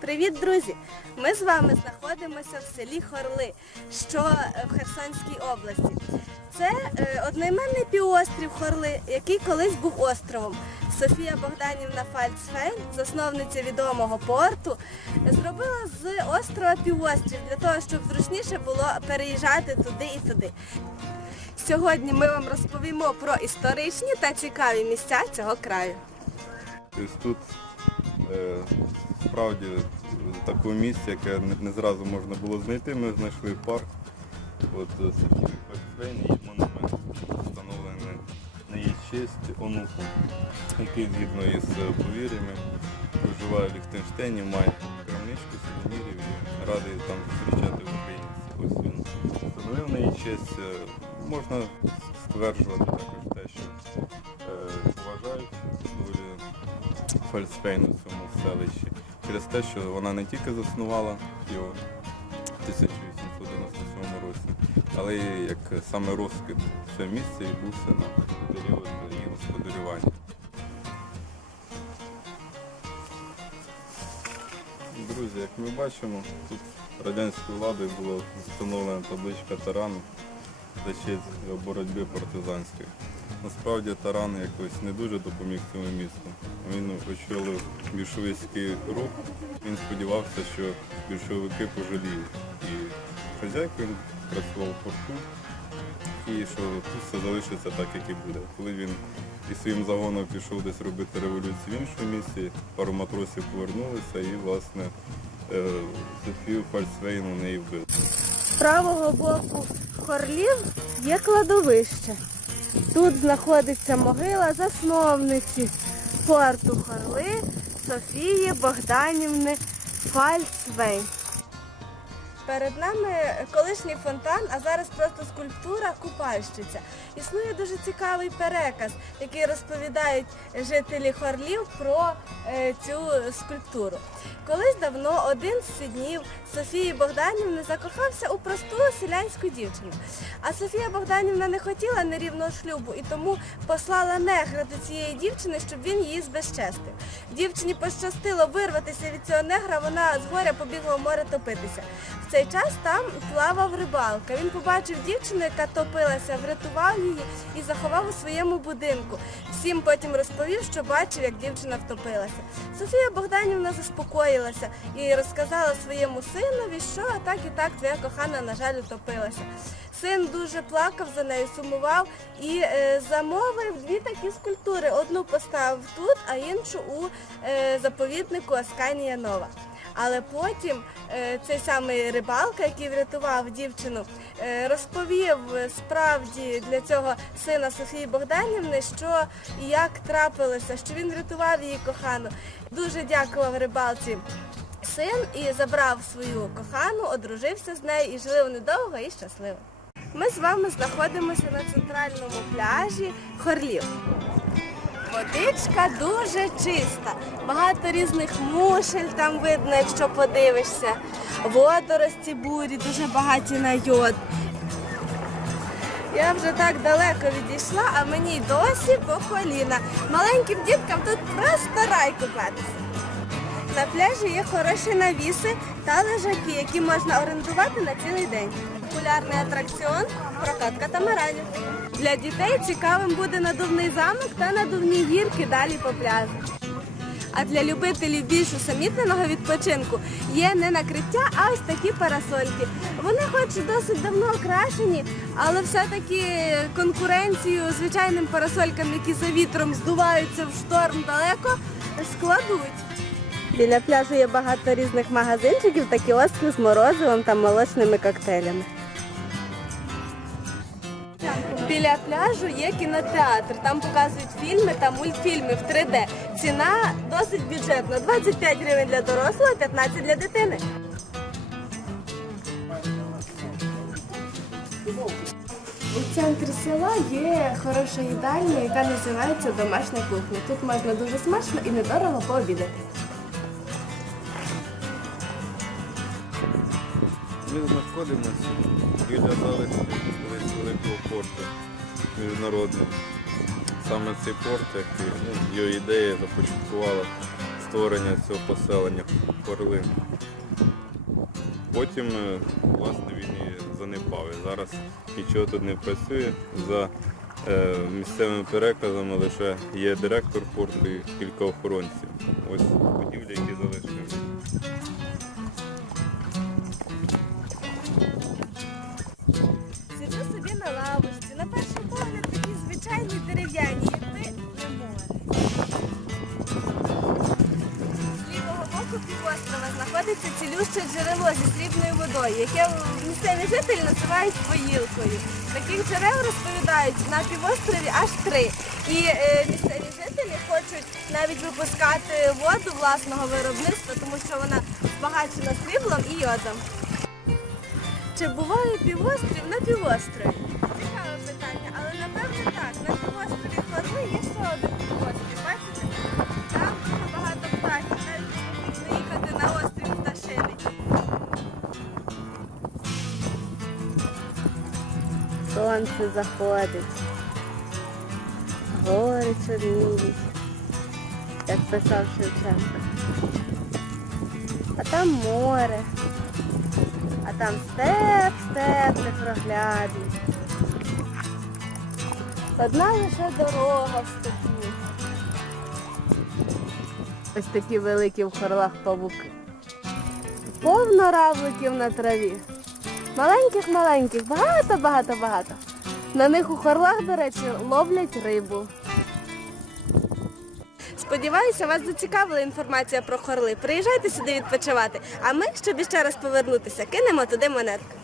Привіт, друзі! Ми з вами знаходимося в селі Хорли, що е, в Херсонській області. Це е, одноіменний півострів Хорли, який колись був островом. Софія Богданівна Фальцфейн, засновниця відомого порту, зробила з острова півострів для того, щоб зручніше було переїжджати туди і туди. Сьогодні ми вам розповімо про історичні та цікаві місця цього краю. Тут справді такого місця, яке не, зразу можна було знайти, ми знайшли парк. От е, Софії і монумент встановлений на її честь онуку, який згідно із е, повір'ями проживає в Ліхтенштейні, має крамничку сувенірів і радий там зустрічати українців. Ось він встановив на її честь. Е, Можна стверджувати також те, що Фальцфейн у цьому селищі через те, що вона не тільки заснувала його в 1897 році, але й як саме розквіт цього місця відбувся на період її господарювання. Друзі, як ми бачимо, тут радянською владою була встановлена табличка тарану за честь боротьби партизанської. Насправді таран якось не дуже допоміг цьому місту. Він очолив більшовицький рух, він сподівався, що більшовики пожаліють. І хазяйкою він працював в порту, і що тут все залишиться так, як і буде. Коли він із своїм загоном пішов десь робити революцію в іншому місці, пару матросів повернулися і, власне, е, Софію Фальцвейну неї вбили. З правого боку хорлів є кладовище. Тут знаходиться могила засновниці порту Хорли Софії Богданівни Фальцвейн. Перед нами колишній фонтан, а зараз просто скульптура купальщиця. Існує дуже цікавий переказ, який розповідають жителі Хорлів про е, цю скульптуру. Колись давно один з сиднів Софії Богданівни закохався у просту селянську дівчину. А Софія Богданівна не хотіла нерівного шлюбу і тому послала негра до цієї дівчини, щоб він її збезчестив. Дівчині пощастило вирватися від цього негра, вона з горя побігла в море топитися. Цей час там плавав рибалка. Він побачив дівчину, яка топилася, врятував її і заховав у своєму будинку. Всім потім розповів, що бачив, як дівчина втопилася. Софія Богданівна заспокоїлася і розказала своєму синові, що так і так твоя кохана, на жаль, утопилася. Син дуже плакав за нею, сумував і е, замовив дві такі скульптури. Одну поставив тут, а іншу у е, заповіднику Асканія Нова. Але потім е, цей самий рибалка, який врятував дівчину, е, розповів справді для цього сина Софії Богданівни, що і як трапилося, що він врятував її кохану. Дуже дякував рибалці син і забрав свою кохану, одружився з нею і жили вони довго і щасливо. Ми з вами знаходимося на центральному пляжі Хорлів. Водичка дуже чиста, багато різних мушель там видно, якщо подивишся. Водорості бурі, дуже багаті на йод. Я вже так далеко відійшла, а мені досі по коліна. Маленьким діткам тут просто рай купатися. На пляжі є хороші навіси та лежаки, які можна орендувати на цілий день. Популярний атракціон прокат катамаранів. Для дітей цікавим буде надувний замок та надувні гірки далі по пляжу. А для любителів більш усамітненого відпочинку є не накриття, а ось такі парасольки. Вони хоч досить давно окрашені, але все-таки конкуренцію звичайним парасолькам, які за вітром здуваються в шторм далеко, складуть. Біля пляжу є багато різних магазинчиків та кіосків з морозивом та молочними коктейлями. Біля пляжу є кінотеатр. Там показують фільми та мультфільми в 3D. Ціна досить бюджетна. 25 гривень для дорослого, 15 для дитини. У центрі села є хороша їдальня, яка називається домашня кухня. Тут можна дуже смачно і недорого пообідати. Ми знаходимося біля залишку колись великого порту міжнародного. Саме цей порт, як ну, його ідея започаткувала створення цього поселення Хорли. Потім е, власне він і занепав. І зараз нічого тут не працює. За е, місцевими переказами лише є директор порту і кілька охоронців. Ось будівлі, які залишилися. Боку півострова знаходиться цілюще джерело зі срібною водою, яке місцеві жителі називають поїлкою. Таких джерел розповідають на півострові аж три. І е, місцеві жителі хочуть навіть випускати воду власного виробництва, тому що вона збагачена сріблом і йодом. Чи буває півострів на півострові? Сонце заходить. Гори чорніють, як писав Шевченко. А там море. А там степ, степ непроглядний. Одна лише дорога в степі. Ось такі великі в хорлах павуки. Повно равликів на траві. Маленьких, маленьких, багато, багато, багато. На них у хорлах, до речі, ловлять рибу. Сподіваюся, вас зацікавила інформація про хорли. Приїжджайте сюди відпочивати, а ми, щоб іще раз повернутися, кинемо туди монетку.